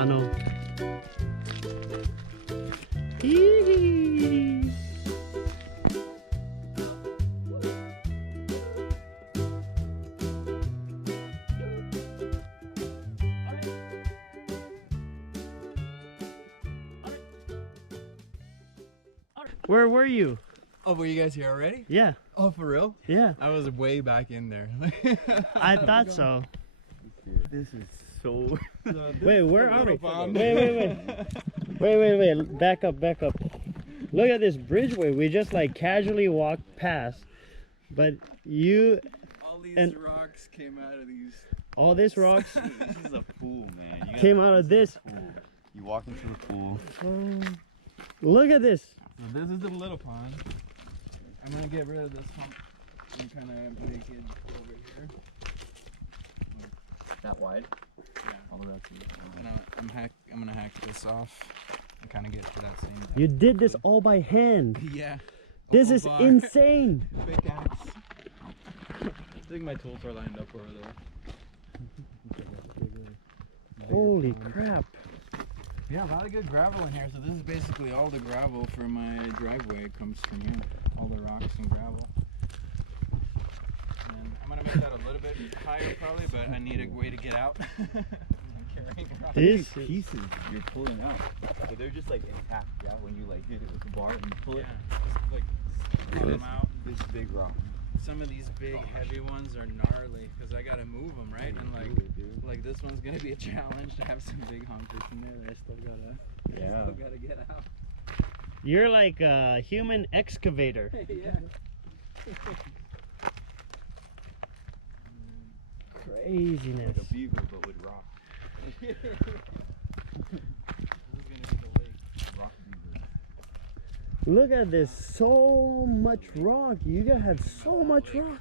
tunnel. Eee. Where were you? Oh, were you guys here already? Yeah. Oh, for real? Yeah. I was way back in there. I thought so. This is so... Wait, where are we? Wait. Back up. Look at this bridgeway. We just like casually walked past. But you... All these rocks came out of these... All these rocks... This is a pool, man. Came out of this. Pool. You walk into the pool. Look at this. So this is the little pond. I'm gonna get rid of this hump and kind of make it over here. That wide? Yeah. All the way up to you. And I'm gonna hack this off and kind of get to that same depth. You did this all by hand. Yeah. This is insane. Big axe. I think my tools are lined up over there. Holy crap. Yeah, a lot of good gravel in here. So this is basically all the gravel for my driveway. It comes from here. All the rocks and gravel. And I'm gonna make that a little bit higher probably, but I need a way to get out. I'm carrying around. This pieces you're pulling out. So they're just like intact, yeah? When you like hit it with the bar and you pull it. Yeah, just like pull them out. This big rock. Some of these big heavy ones are gnarly because I gotta move them, right? And like this one's gonna be a challenge to have some big honkers in there that I still gotta get out. You're like a human excavator. Yeah. Craziness. Like a beaver, but with rock. This is gonna be the lake. Rock beaver. Look at this. So much rock. You guys had so much rock.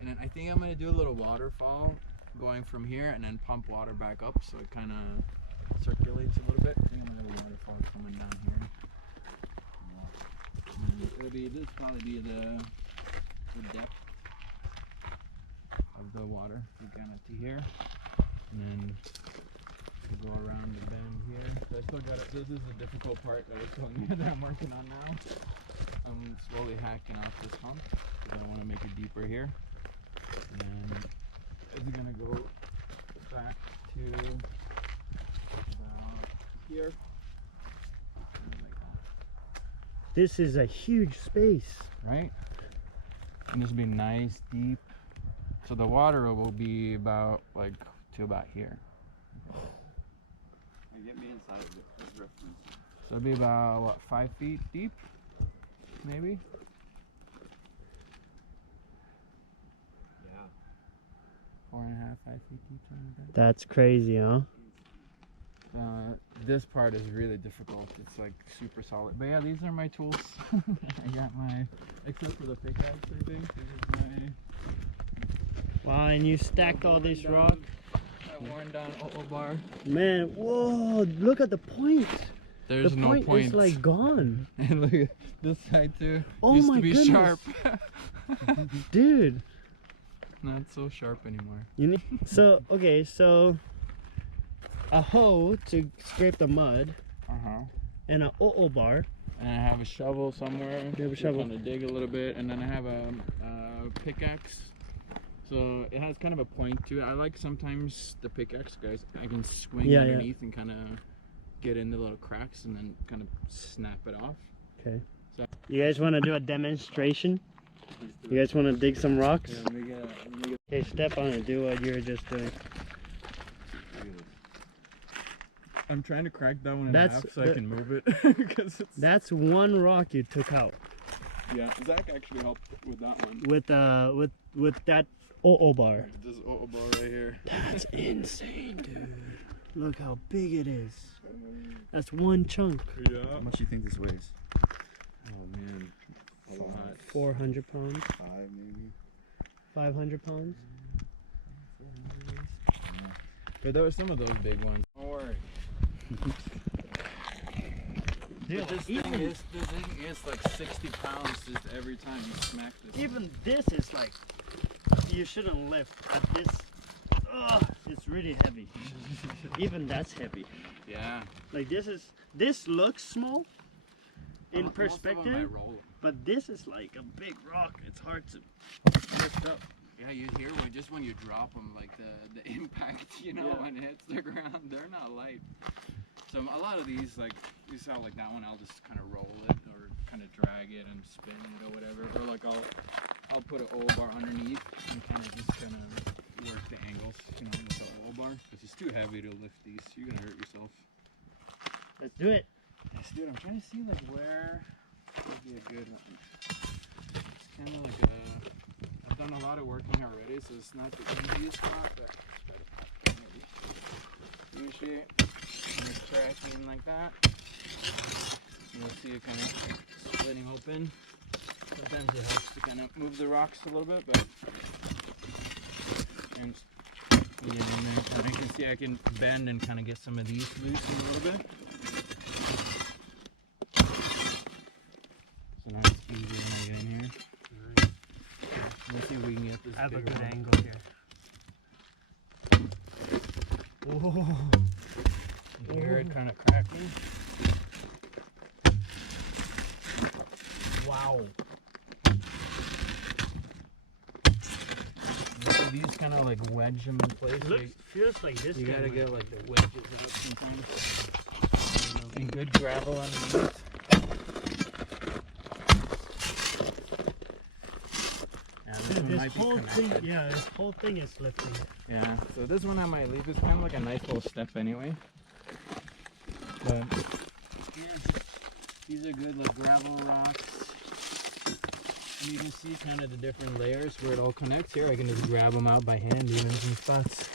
And then I think I'm gonna do a little waterfall going from here and then pump water back up so it kind of circulates a little bit. I think I'm gonna have a waterfall coming down here. This probably be the depth of the water. We kind of to here, and then we'll go around the bend here. So I still got it. This is the difficult part that I was telling you that I'm working on now. I'm slowly hacking off this hump because I want to make it deeper here. And it's gonna go back to about here. This is a huge space. Right? And this will be nice, deep. So the water will be about like to about here. And get me inside of it as reference. So it'll be about what, 5 feet deep? Maybe? Yeah. 4.5, 5 feet deep, something like that. That's crazy, huh? This part is really difficult. It's like super solid. But yeah, these are my tools. I got my, except for the pickaxe, I think. This is my... Wow, and you stacked all this rock. That worn down bar. Man, whoa, look at the point. There's the no point. point. It's like gone. And look at this side too. Oh Used my to be goodness. sharp. Dude. Not so sharp anymore. You need, so, okay, so a hoe to scrape the mud and an bar. And I have a shovel somewhere. You have a shovel. To dig a little bit, and then I have a pickaxe. So it has kind of a point to it. I like sometimes the pickaxe, guys. I can swing underneath and kind of get in the little cracks and then kind of snap it off. Okay. So you guys want to do a demonstration? You guys want to dig some rocks? yeah, let me get Okay, step on it. Do what you were just doing. I'm trying to crack that one in That's half so I can move it. Cause it's... That's one rock you took out. Yeah, Zach actually helped with that one. With that bar. This bar right here. That's insane, dude. Look how big it is. That's one chunk. Yeah. How much do you think this weighs? Oh man. A lot. 400 pounds. 5 maybe. 500 pounds. But there were some of those big ones. Don't worry. Dude, But this thing is like 60 pounds just every time you smack this. Even this is like, you shouldn't lift at this Oh, it's really heavy. Even that's heavy. Yeah. Like this looks small in Most of them I perspective, roll. but this is like a big rock. It's hard to lift up. Yeah, you hear when you drop them, like the impact, you know, when it hits the ground, they're not light. So a lot of these, like you saw, like that one, I'll just kind of roll it or kind of drag it and spin it or whatever. Or like I'll put an oil bar underneath and kind of work the angles, you know, with the oil bar. Because it's too heavy to lift these. You're gonna hurt yourself. Let's do it. Yes, dude. I'm trying to see like where would be a good one. It's kind of like I've done a lot of work in here already, so it's not the easiest spot, but let's try to pop it maybe. Usually, when it's tracking like that, you'll see it kind of splitting open. Sometimes it helps to kind of move the rocks a little bit, but and get in there. And I can see I can bend and kind of get some of these loose a little bit. So now it's easier when I get in here. Let's see if we can get this. I have a bigger good one. angle here. Whoa. You hear it kind of cracking. Wow. So these kind of like wedge them in place. Feels like this. You thing gotta might- get like the wedges out sometimes. And good gravel underneath. Yeah, this one This might be whole thing, connected. yeah, this whole thing is lifting. Yeah, so this one I might leave. It's kind of like a nice little step anyway. But these are good like gravel rocks. And you can see kind of the different layers where it all connects here. I can just grab them out by hand even in some spots.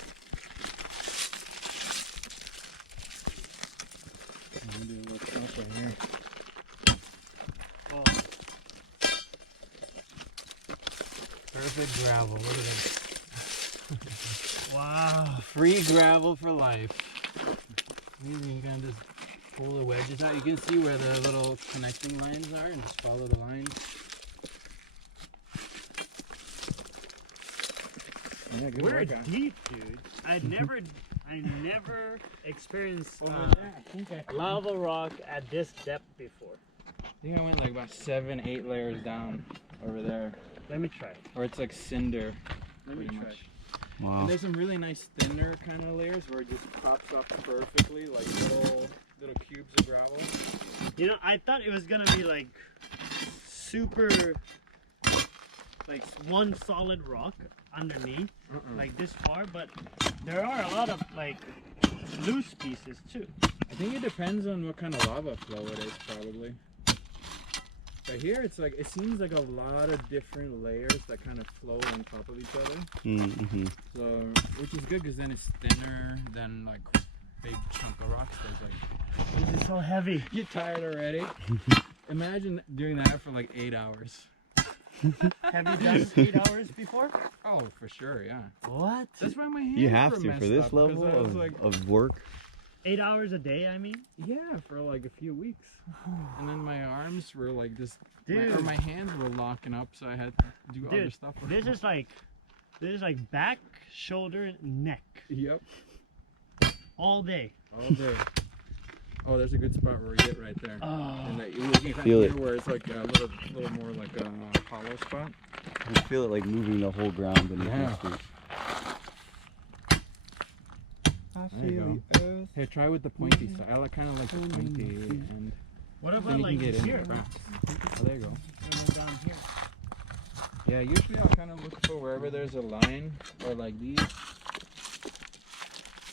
I'm gonna do a little stuff right here. Oh, Perfect gravel. Look at that. wow. Free gravel for life. You can just pull the wedges out. You can see where the little connecting lines are and just follow the lines. Yeah, good We're work, huh? deep, dude. I never experienced lava rock at this depth before. I think I went like about 7-8 layers down over there. Let me try. Or it's like cinder. Let me pretty try. much. Wow. And there's some really nice thinner kind of layers where it just pops up perfectly, like little cubes of gravel. You know, I thought it was gonna be like super, like one solid rock underneath, like this far, but there are a lot of like loose pieces too. I think it depends on what kind of lava flow it is, probably. But here it's like, it seems like a lot of different layers that kind of flow on top of each other. Mm-hmm. So, which is good because then it's thinner than like big chunk of rocks. So it's like, This is so heavy. get tired already. Imagine doing that for like 8 hours. Have you done 8 hours before? Oh, for sure, yeah. What? That's why my hands You have were to messed for this up, 'cause level I was like, of work. 8 hours a day, I mean? yeah, for like a few weeks. And then my arms were like just, Dude. my hands were locking up, so I had to do other Dude, stuff. this is like back, shoulder, neck, Yep, all day. all day. Oh, there's a good spot where we get right there. Oh. And that you can Feel it. where it's like a little more like a hollow spot. You feel it like moving the whole ground beneath Yeah. your feet. I There you feel the earth. Hey, try with the pointy side. I kind of like the pointy end. What Then about you like can get in here? the cracks. Oh, there you go. And then down here. Yeah, usually I'll kind of look for wherever there's a line or like these.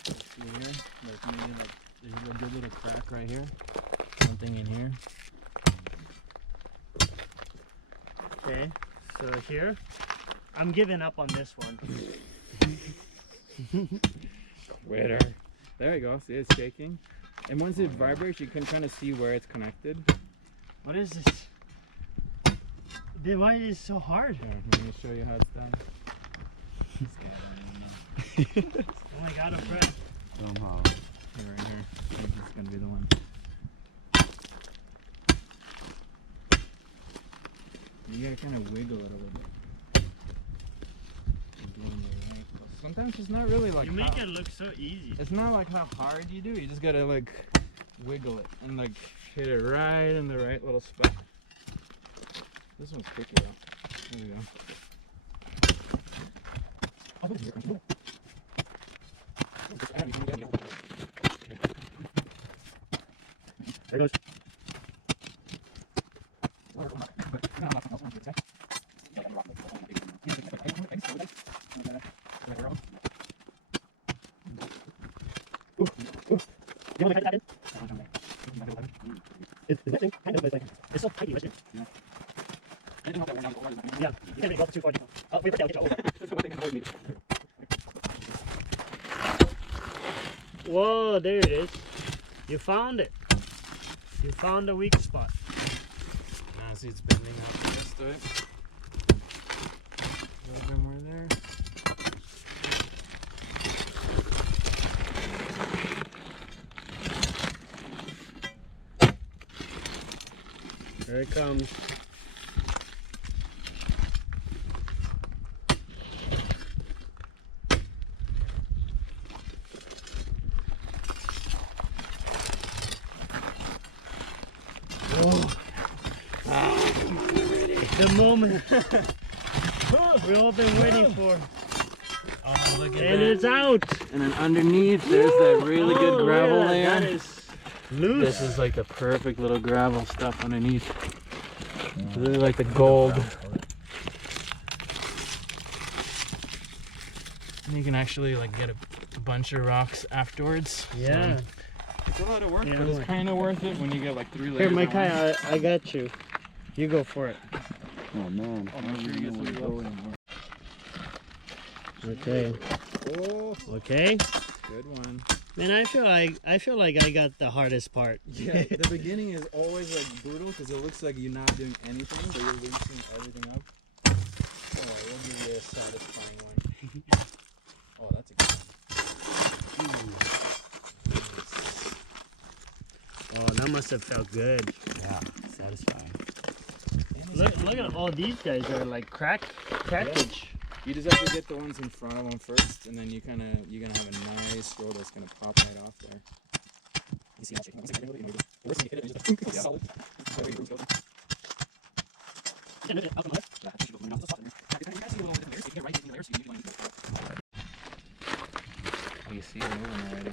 See here? Like maybe like there's a good little crack right here. Something in here. Okay, so here, I'm giving up on this one. Witter. There you go. See, it's shaking. And once it vibrates, you can kind of see where it's connected. What is this? Dude, why is it so hard? Here, let me show you how it's done. Oh my god, I'm Fred. Somehow. Here, right here. I think this is gonna be the one. You gotta kind of wiggle it a little bit. Doing your ankles. sometimes it's not really like You make it look so easy. it's not like how hard you do. You just gotta like wiggle it and like hit it right in the right little spot. This one's tricky though. There we go. There goes. You want to cut that in? It's the thing, kind of, but it's like, it's so tiny, isn't it? Yeah. Yeah, you can't really go too far. Oh, wait, I'll get you over. Whoa, there it is. You found it. You found the weak spot. Now see it's bending out the rest of it. A little bit more there. Here it comes. The moment we've all been waiting for. Oh, look at And that. it's out. And then underneath there's that really good gravel layer. That is loose. This is like the perfect little gravel stuff underneath. It's really like the gold. And you can actually like get a bunch of rocks afterwards. Yeah. So it's a lot of work, Yeah, but it's like- kind of worth it when you get like 3 layers. Here, on one. Micah, I got you. You go for it. Oh man. Oh, make sure you get some gloves. Okay. Oh, Okay. good one. Man, I feel like I got the hardest part. Yeah, the beginning is always like brutal because it looks like you're not doing anything, but you're loosening everything up. Oh, we'll give you a satisfying one. Oh, that's a good one. Oh, that must have felt good. Yeah, satisfying. Look at all these guys are like crackage. You just have to get the ones in front of them first, and then you're gonna have a nice roll that's gonna pop right off there. You see how shaking? Worse when you hit it, it's just solid. Oh, you see it moving already.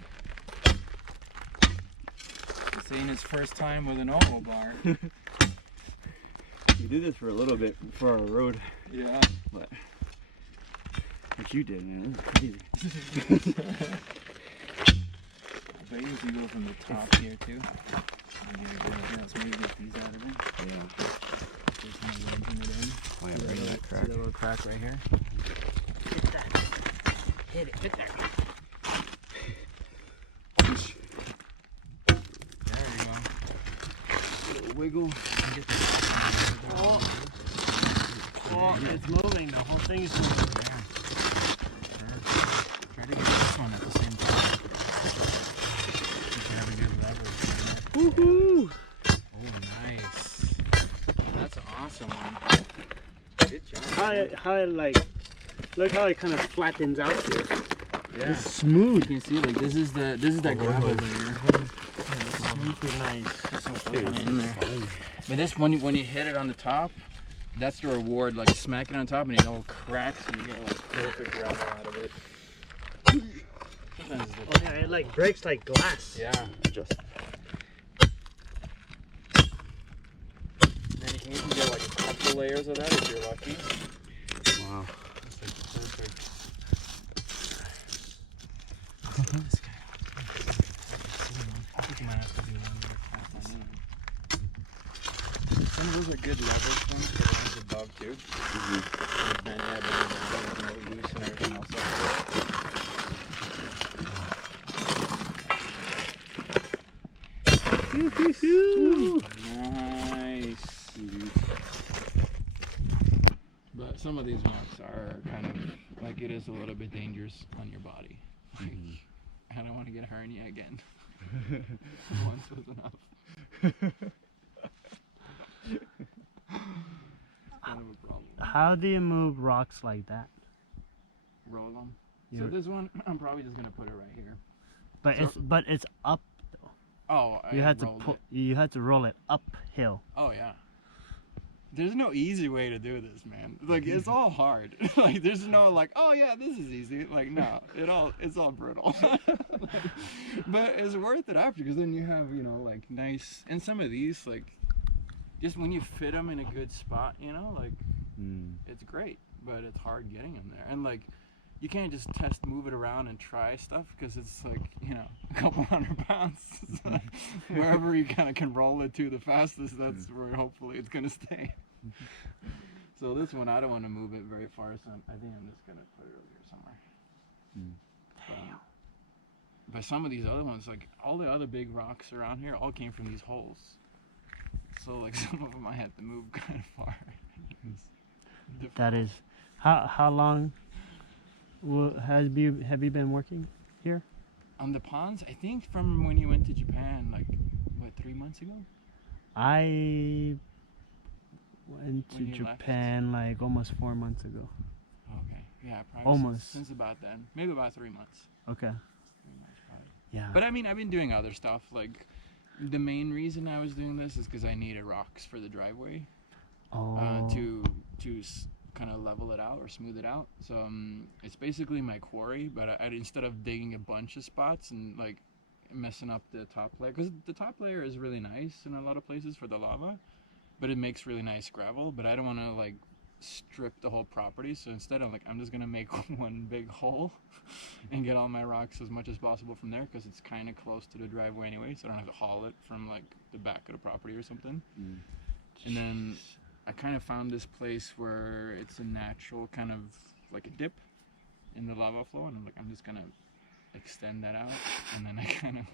He's saying his first time with an oval bar. You did this for a little bit for our road, Yeah. but what you did, man, this is crazy. I bet you if you go from the top here too. Maybe get these out of there. Yeah. Just kind of wedging it in. Oh, yeah, See right in that that crack. little crack right here? Hit that. Hit it. Hit that. There we go. Little wiggle. Oh, it's moving. The whole thing is moving. Try to get this one at the same time. You can have a good leverage. Woohoo! Oh, nice. That's an awesome one. Good job. How it like, look how it kind of flattens out here. Yeah. It's smooth. You can see like this is that gravel layer. Super nice. In there. But this when you hit it on the top, that's the reward. Like smack it on top and it all cracks and you get like perfect gravel out of it. Sometimes it's Oh yeah, it like breaks like glass. yeah. Just. And then you can even get like a couple layers of that if you're lucky. Wow. It's like perfect. This guy. I think you might have to do one more cast on that. Some of those are good leverage ones for the ones above too. And yeah, but loose and everything else. Nice. But some of these rocks are kind of like it is a little bit dangerous on your body. Like, I don't want to get a hernia again. Once was enough. Kind of a problem. How do you move rocks like that? Roll them. So this one, I'm probably just gonna put it right here. But it's up. Oh, You had rolled it. You had to roll it uphill. Oh yeah. There's no easy way to do this, man. Like it's all hard. Like there's no like, oh yeah, this is easy. Like no, it's all brutal. But it's worth it after, because then you have, you know, like nice, and some of these, like just when you fit them in a good spot, you know, like it's great. But it's hard getting them there, and like you can't just move it around and try stuff, because it's like, you know, a couple 100 pounds. Wherever you kind of can roll it to the fastest, that's where hopefully it's gonna stay. So this one, I don't want to move it very far, so I think I'm just gonna put it over here somewhere. But some of these other ones, like all the other big rocks around here, all came from these holes. So like some of them I had to move kind of far. That is, how long have you been working here? On the ponds, I think from when you went to Japan, like what, 3 months ago? I went to When you Japan like almost 4 months ago. Okay, yeah, probably Almost. since about then, maybe about 3 months. Okay. 3 months probably. Yeah. But I mean, I've been doing other stuff. Like the main reason I was doing this is because I needed rocks for the driveway. To kind of level it out or smooth it out. So it's basically my quarry, but I instead of digging a bunch of spots and like messing up the top layer, because the top layer is really nice in a lot of places for the lava, but it makes really nice gravel, but I don't want to like strip the whole property. So instead I'm just gonna make one big hole and get all my rocks as much as possible from there, because it's kind of close to the driveway anyway, so I don't have to haul it from like the back of the property or something. And then I kind of found this place where it's a natural kind of like a dip in the lava flow, and I'm just gonna extend that out, and then I kind of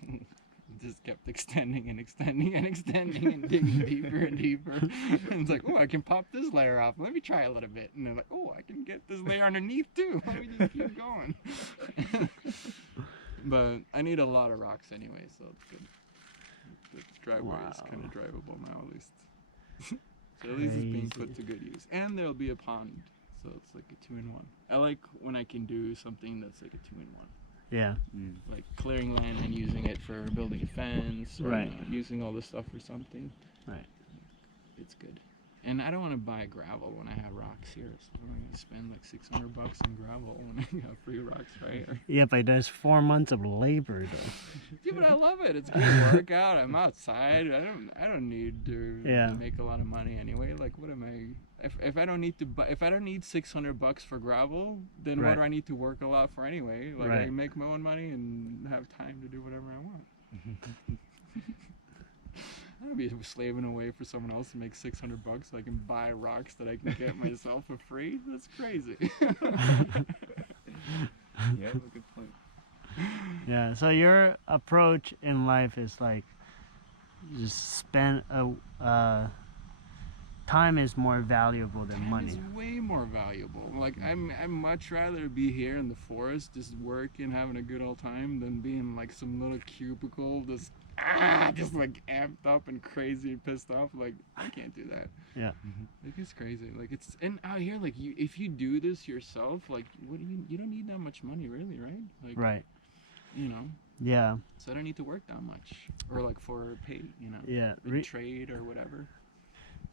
just kept extending and extending and extending and digging deeper and deeper. And it's like, oh, I can pop this layer off. Let me try a little bit. And they're like, oh, I can get this layer underneath too. Let me just keep going. But I need a lot of rocks anyway, so it's good. The driveway is kind of drivable now, at least. So at least it's being put to good use. And there'll be a pond, so it's like a 2-in-1. I like when I can do something that's like a 2-in-1. Yeah. Like clearing land and using it for building a fence, or using all this stuff for something. Right. It's good. And I don't want to buy gravel when I have rocks here, so I'm going to spend like $600 on gravel when I got free rocks right here. Yeah, but there's 4 months of labor though. Yeah, but I love it. It's a good workout. I'm outside. I don't need to make a lot of money anyway. Like, what am I? If I don't need to buy, if I don't need $600 for gravel, then what do I need to work a lot for anyway? Like, I can make my own money and have time to do whatever I want. I don't be slaving away for someone else to make $600 so I can buy rocks that I can get myself for free. That's crazy. Yeah, that's a good point. Yeah, so your approach in life is like just spend time is more valuable than money. It's way more valuable. Like I'd much rather be here in the forest just working, having a good old time, than being like some little cubicle just like amped up and crazy and pissed off. Like I can't do that. Yeah. Like it's crazy. Like it's, and out here, like if you do this yourself, like what do you don't need that much money really, right? Like you know. Yeah. So I don't need to work that much, or like for pay, you know. Yeah. Like trade or whatever.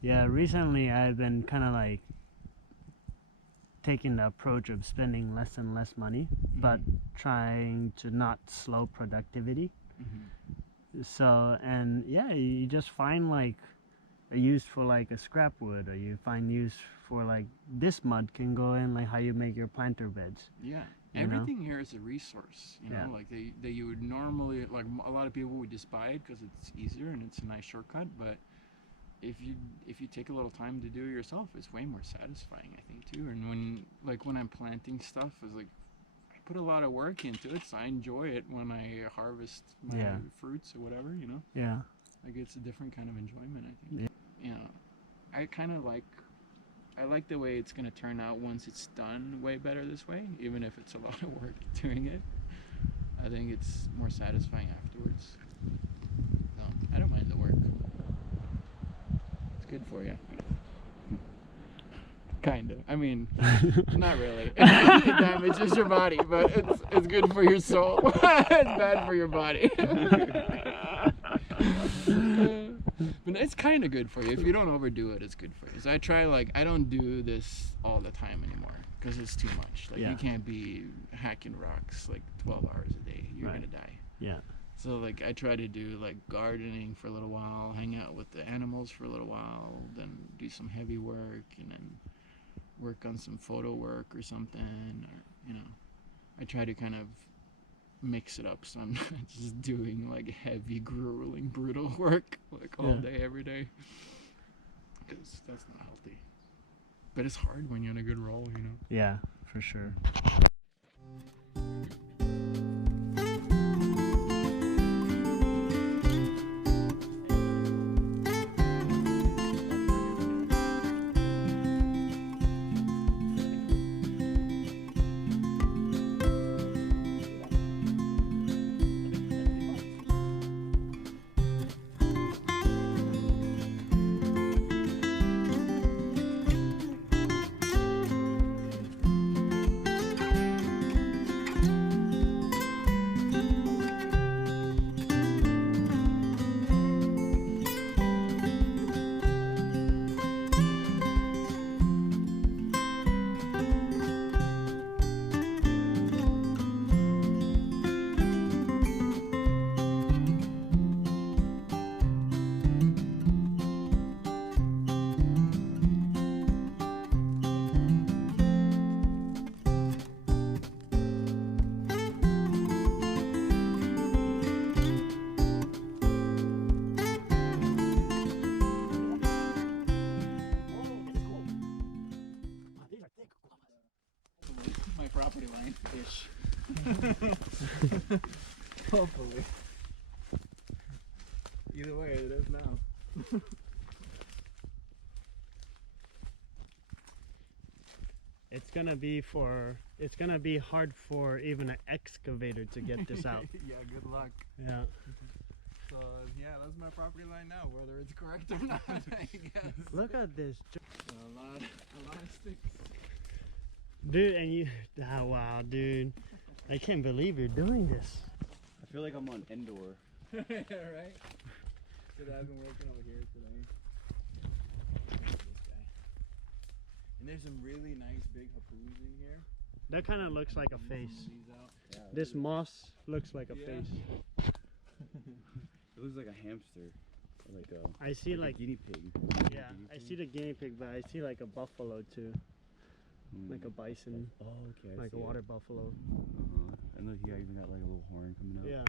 Yeah, recently I've been kind of like taking the approach of spending less and less money, but trying to not slow productivity. So, and yeah, you just find like a use for like a scrap wood, or you find use for like this mud can go in like how you make your planter beds. Yeah. Everything here is a resource, you know, like they you would normally, like a lot of people would just buy it because it's easier and it's a nice shortcut, but if you take a little time to do it yourself, it's way more satisfying, I think, too. And when I'm planting stuff, it's like I put a lot of work into it, so I enjoy it when I harvest my fruits or whatever, you know. Yeah. Like it's a different kind of enjoyment, I think. You know, I kind of like the way it's gonna turn out once it's done way better this way, even if it's a lot of work doing it. I think it's more satisfying afterwards. So I don't mind the work. Good for you. Kind of. I mean, not really. It damages your body, but it's good for your soul. It's bad for your body. But it's kind of good for you. If you don't overdo it, it's good for you. So I try, like, I don't do this all the time anymore because it's too much. Like, you can't be hacking rocks like 12 hours a day. You're gonna die. Yeah. So, like, I try to do, like, gardening for a little while, hang out with the animals for a little while, then do some heavy work, and then work on some photo work or something, or, you know, I try to kind of mix it up so I'm not just doing like heavy, grueling, brutal work like all day, every day, because that's not healthy. But it's hard when you're in a good role, you know? Yeah, for sure. My property line ish. Hopefully. Either way, it is now. It's gonna be hard for even an excavator to get this out. Yeah, good luck. Yeah. So yeah, that's my property line now, whether it's correct or not, I guess. Look at this, A lot of sticks. dude, and you. Oh, wow, dude, I can't believe you're doing this. I feel like I'm on Endor. Yeah, right? So I've been working over here today. This guy. And there's some really nice big hapoons in here. That kind of looks like a face. These out. Yeah, This moss looks like a face. it looks like a hamster. Or like a, I see like a guinea pig. yeah, I see the guinea pig, but I see like a buffalo too, like a bison, Oh, okay. I like see a it. water buffalo. And look, he even got like a little horn coming out. Yeah.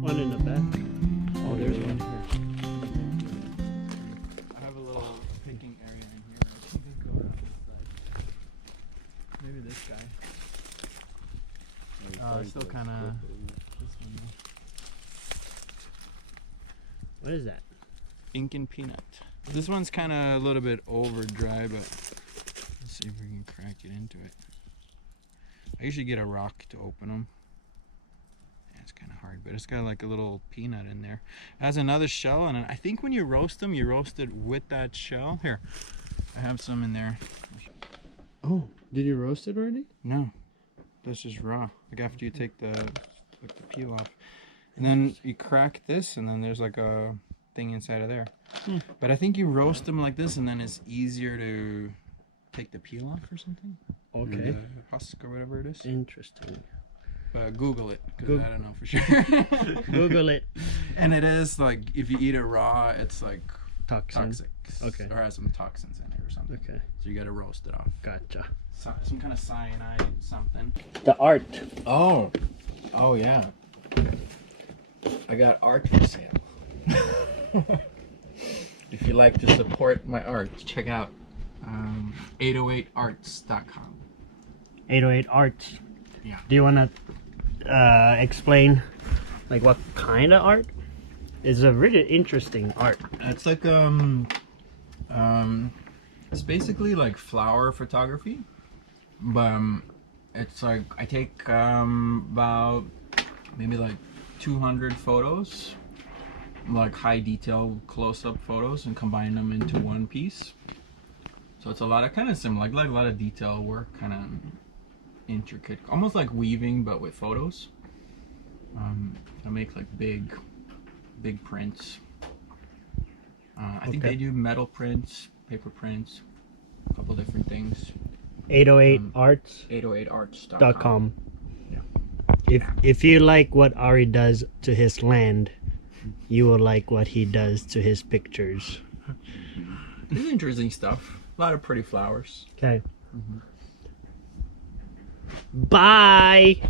One in the back. Oh, there's one here. I have a little picking area in here. I can just go around this side. Maybe this guy. It's still kind of this one though. What is that? Ink and peanut. This one's kind of a little bit over dry, but let's see if we can crack it into it. I usually get a rock to open them. Yeah, it's kind of hard, but it's got like a little peanut in there. It has another shell, and I think when you roast them, you roast it with that shell. Here, I have some in there. Oh, did you roast it already? No, that's just raw. Like after you take the peel off, and then you crack this, and then there's like a thing inside of there. But I think you roast them like this, and then it's easier to take the peel off or something. Okay. The husk or whatever it is. Interesting. Google it, because I don't know for sure. Google it. And it is like, if you eat it raw, it's like toxin? toxic. Okay. Or has some toxins in it or something. Okay, So you gotta roast it off. gotcha. Some kind of cyanide something. The art. Oh yeah. I got art for sale. If you like to support my art, check out 808arts.com. 808 Arts. Yeah. Do you want to explain like what kind of art? It's a really interesting art. It's like it's basically like flower photography, but it's like I take about maybe like 200 photos, like high detail close-up photos, and combine them into one piece. So it's a lot of kind of similar, like a lot of detail work, kind of intricate, almost like weaving but with photos. I make like big prints. I think Okay. they do metal prints, paper prints, a couple different things. 808arts.com. 808arts.com. If you like what Ari does to his land, you will like what he does to his pictures. This is interesting stuff. A lot of pretty flowers. Okay. Bye.